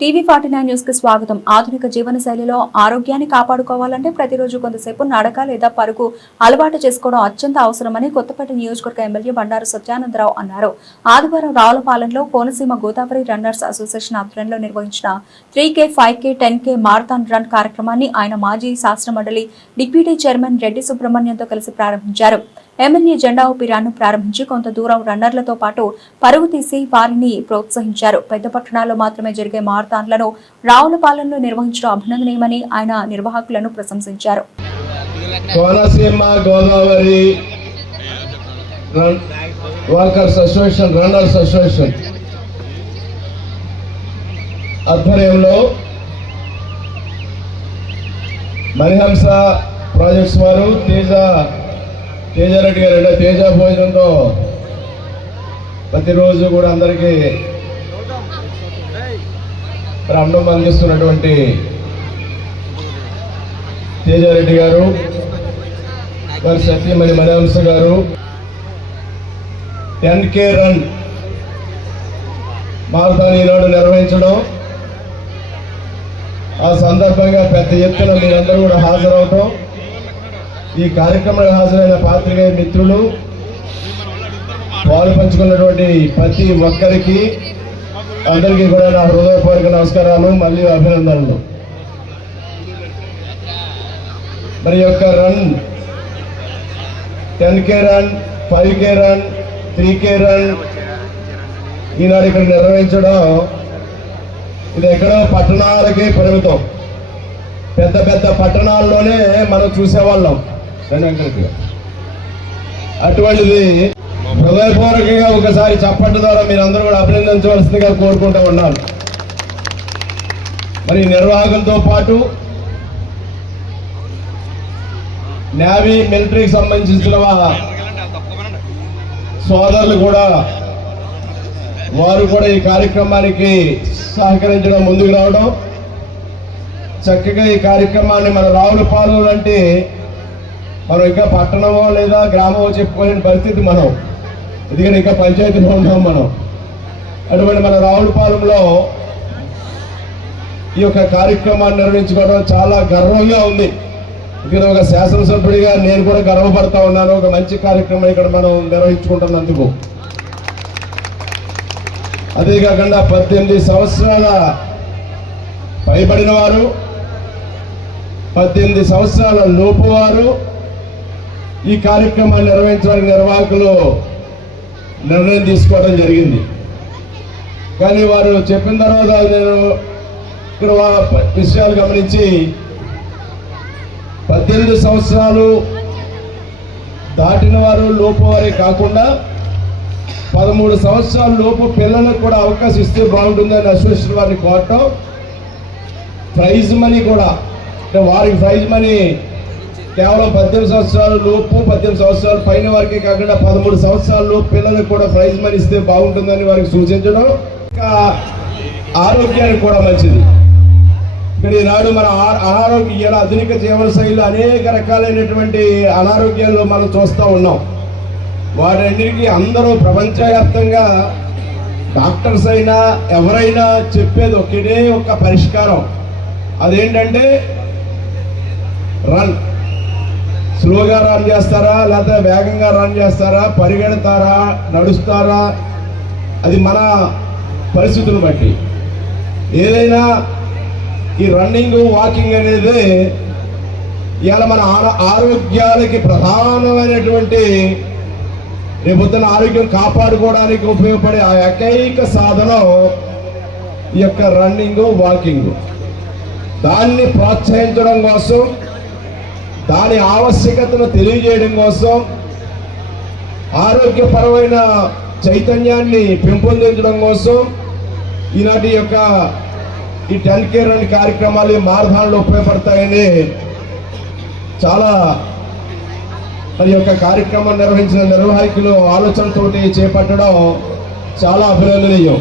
TV49 news కి స్వాగతం. ఆధునిక జీవన శైలిలో ఆరోగ్యాన్ని కాపాడుకోవాలంటే ప్రతిరోజు కొంతసేపు నడక లేదా పరుగు అలవాటు చేసుకోవడం అత్యంత అవసరమని కొత్తపేట నియోజకవర్గ ఎమ్మెల్యే బండారు సత్యానందరావు అన్నారు. ఆదివారం రావులపాలెంలో కోనసీమ గోదావరి రన్నర్స్ అసోసియేషన్ ఆధ్వర్యంలో నిర్వహించిన 3K, 5K, 10K marathon run కార్యక్రమాన్ని ఆయన మాజీ శాసనమండలి డిప్యూటీ చైర్మన్ రెడ్డి సుబ్రహ్మణ్యంతో కలిసి ప్రారంభించారు. ఎమ్మెల్యే జెండా ఊపి రన్ను ప్రారంభించి కొంత దూరం రన్నర్లతో పాటు పరుగు తీసి వారిని ప్రోత్సహించారు. పెద్ద పట్టణాల్లో మాత్రమే జరిగే మారథాన్లను రావులపాలెంలో నిర్వహించడం అభినందనీయమని ఆయన నిర్వాహకులను ప్రశంసించారు. Konaseema Godavari walkers association runners association ఆధ్వర్యంలో మణిహంస ప్రాజెక్ట్స్ వారు తేజారెడ్డి గారు తేజ భోజనంతో ప్రతిరోజు కూడా అందరికీ అన్నం అందిస్తున్నటువంటి తేజారెడ్డి గారు, వారి సత్యమణి మణిహంస గారు 10K రన్ మారథాన్ ఈనాడు నిర్వహించడం, ఆ సందర్భంగా పెద్ద ఎత్తున మీరందరూ కూడా హాజరవటం, ఈ కార్యక్రమానికి హాజరైన పాత్రికేయ మిత్రులు, పాలు పంచుకున్నటువంటి ప్రతి ఒక్కరికి అందరికీ కూడా నా హృదయపూర్వక నమస్కారాలు, మళ్ళీ అభినందనలు. మరి యొక్క run 10K run, 5K run, 3K run ఈనాడు ఇక్కడ నిర్వహించడం ఇది ఎక్కడో పట్టణాలకే పరిమితం. పెద్ద పెద్ద పట్టణాల్లోనే మనం చూసేవాళ్ళం. అటువంటిది హృదయపూర్వకంగా ఒకసారి చప్పట్ల ద్వారా మీరందరూ కూడా అభినందించవలసిందిగా కోరుకుంటూ ఉన్నారు. మరి నిర్వాహకులతో పాటు నేవీ మిలిటరీకి సంబంధించిన సోదరులు కూడా వారు కూడా ఈ కార్యక్రమానికి సహకరించడం, ముందుకు రావడం, చక్కగా ఈ కార్యక్రమాన్ని మన రావులపాలెం అంటే మనం ఇంకా పట్టణమో లేదా గ్రామమో చెప్పుకోలేని పరిస్థితి మనం, ఎందుకంటే ఇంకా పంచాయతీలో ఉన్నాం మనం. అటువంటి మన రావులపాలెంలో ఈ యొక్క కార్యక్రమాన్ని నిర్వహించుకోవడం చాలా గర్వంగా ఉంది. ఇక్కడ ఒక శాసనసభ్యుడిగా నేను కూడా గర్వపడతా ఉన్నాను. ఒక మంచి కార్యక్రమం ఇక్కడ మనం నిర్వహించుకుంటున్నందుకు. అదే కాకుండా 18 సంవత్సరాల పైబడిన వారు, 18 సంవత్సరాల లోపు వారు ఈ కార్యక్రమాన్ని నిర్వహించడానికి నిర్వాహకులు నిర్ణయం తీసుకోవడం జరిగింది. కానీ వారు చెప్పిన తర్వాత నేను ఇక్కడ విషయాలు గమనించి 18 సంవత్సరాలు దాటిన వారు లోపు వారే కాకుండా 13 సంవత్సరాల లోపు పిల్లలకు కూడా అవకాశం ఇస్తే బాగుంటుందని అసోసియేషన్ వారిని కోరటం, ప్రైజ్ మనీ కూడా అంటే వారికి ప్రైజ్ మనీ కేవలం 18 సంవత్సరాల లోపు 18 సంవత్సరాల పైన వారికి కాకుండా 13 సంవత్సరాల లోపు పిల్లలకు కూడా ప్రైజ్ మనీ ఇస్తే బాగుంటుందని వారికి సూచించడం, ఇంకా ఆరోగ్యానికి కూడా మంచిది. ఇక్కడ ఈనాడు మన అనారోగ్య ఆధునిక జీవన శైలిలో అనేక రకాలైనటువంటి అనారోగ్యాలు మనం చూస్తూ ఉన్నాం. వాటన్నిటికీ అందరూ ప్రపంచవ్యాప్తంగా డాక్టర్స్ అయినా ఎవరైనా చెప్పేది ఒకటే ఒక పరిష్కారం. అదేంటంటే రన్. స్లోగా రన్ చేస్తారా లేకపోతే వేగంగా రన్ చేస్తారా, పరిగెడతారా, నడుస్తారా, అది మన పరిస్థితులను బట్టి. ఏదైనా ఈ రన్నింగ్, వాకింగ్ అనేది ఇవాళ మన ఆరోగ్యాలకి ప్రధానమైనటువంటి రేపొద్దున ఆరోగ్యం కాపాడుకోవడానికి ఉపయోగపడే ఆ ఏకైక సాధనం ఈ యొక్క రన్నింగ్, వాకింగ్. దాన్ని ప్రోత్సహించడం కోసం, దాని ఆవశ్యకతను తెలియజేయడం కోసం, ఆరోగ్యపరమైన చైతన్యాన్ని పెంపొందించడం కోసం ఈనాటి యొక్క ఈ 10K రన్ కార్యక్రమాలు మారథాన్లో ఉపయోగపడతాయని చాలా మరి యొక్క కార్యక్రమం నిర్వహించిన నిర్వాహకులు ఆలోచనతోటి చేపట్టడం చాలా అభినందనీయం.